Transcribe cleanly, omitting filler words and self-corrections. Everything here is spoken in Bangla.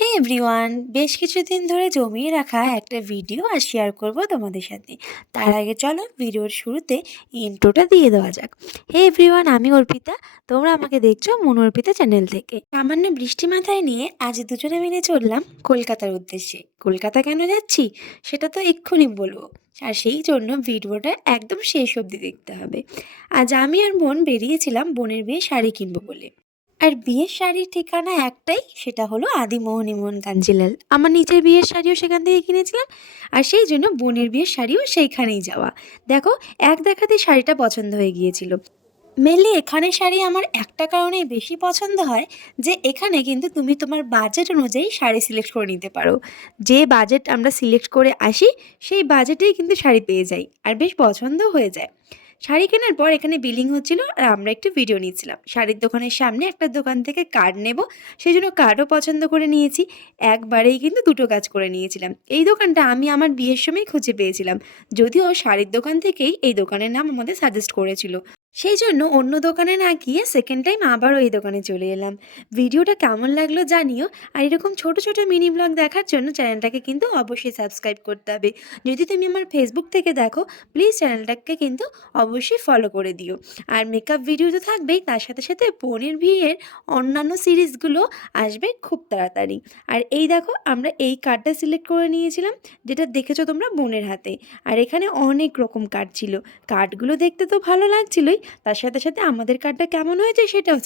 হে এভরিওয়ান, বেশ কিছুদিন ধরে জমিয়ে রাখা একটা ভিডিও আর শেয়ার করব তোমাদের সাথে। তার আগে চলো ভিডিওর শুরুতে ইন্ট্রোটা দিয়ে দেওয়া যাক। হে এভরিওয়ান, আমি অর্পিতা। তোমরা আমাকে দেখছো মন অর্পিতা চ্যানেল থেকে। সামান্য বৃষ্টি মাথায় নিয়ে আজ দুজনে মিলে চললাম কলকাতার উদ্দেশ্যে। কলকাতা কেন যাচ্ছি সেটা তো এক্ষুনি বলবো, আর সেই জন্য ভিডিওটা একদম শেষ অবধি দেখতে হবে। আজ আমি আর বোন বেরিয়েছিলাম বোনের বিয়ে শাড়ি কিনবো বলে। আর বিয়ের শাড়ির ঠিকানা একটাই, সেটা হলো আদিমোহিনী কাঞ্জিলাল। আমার নিজের বিয়ের শাড়িও সেখান থেকে কিনেছিলাম, আর সেই জন্য বোনের বিয়ের শাড়িও সেইখানেই যাওয়া। দেখো, এক দেখাতেই শাড়িটা পছন্দ হয়ে গিয়েছিল। মেনলি এখানে শাড়ি আমার একটা কারণেই বেশি পছন্দ হয়, যে এখানে কিন্তু তুমি তোমার বাজেট অনুযায়ী শাড়ি সিলেক্ট করে নিতে পারো। যে বাজেট আমরা সিলেক্ট করে আসি সেই বাজেটেই কিন্তু শাড়ি পেয়ে যাই, আর বেশ পছন্দও হয়ে যায়। শাড়ি কেনার পর এখানে বিলিং হচ্ছিল, আর আমরা একটু ভিডিও নিচ্ছিলাম। শাড়ির দোকানের সামনে একটা দোকান থেকে কার্ড নেব, সেই জন্য কার্ডও পছন্দ করে নিয়েছি। একবারেই কিন্তু দুটো কাজ করে নিয়েছিলাম। এই দোকানটা আমি আমার বিয়ের সময় খুঁজে পেয়েছিলাম, যদিও শাড়ির দোকান থেকেই এই দোকানের নাম আমাদের সাজেস্ট করেছিল। সেই জন্য অন্য দোকানে না গিয়ে সেকেন্ড টাইম আবারও এই দোকানে চলে এলাম। ভিডিওটা কেমন লাগলো জানিও, আর এরকম ছোট ছোট মিনি ব্লগ দেখার জন্য চ্যানেলটাকে কিন্তু অবশ্যই সাবস্ক্রাইব করতে হবে। যদি তুমি আমার ফেসবুক থেকে দেখো, প্লিজ চ্যানেলটাকে কিন্তু অবশ্যই ফলো করে দিও। আর মেকআপ ভিডিও তো থাকবেই, তার সাথে সাথে বোনের বিয়ের অন্যান্য সিরিজগুলো আসবে খুব তাড়াতাড়ি। আর এই দেখো, আমরা এই কার্ডটা সিলেক্ট করে নিয়েছিলাম, যেটা দেখেছো তোমরা বোনের হাতে। আর এখানে অনেক রকম কার্ড ছিল। কার্ডগুলো দেখতে তো ভালো লাগছিলই, তার সাথে সাথে আমাদের কার্ডটা কেমন হয়েছে সেটাও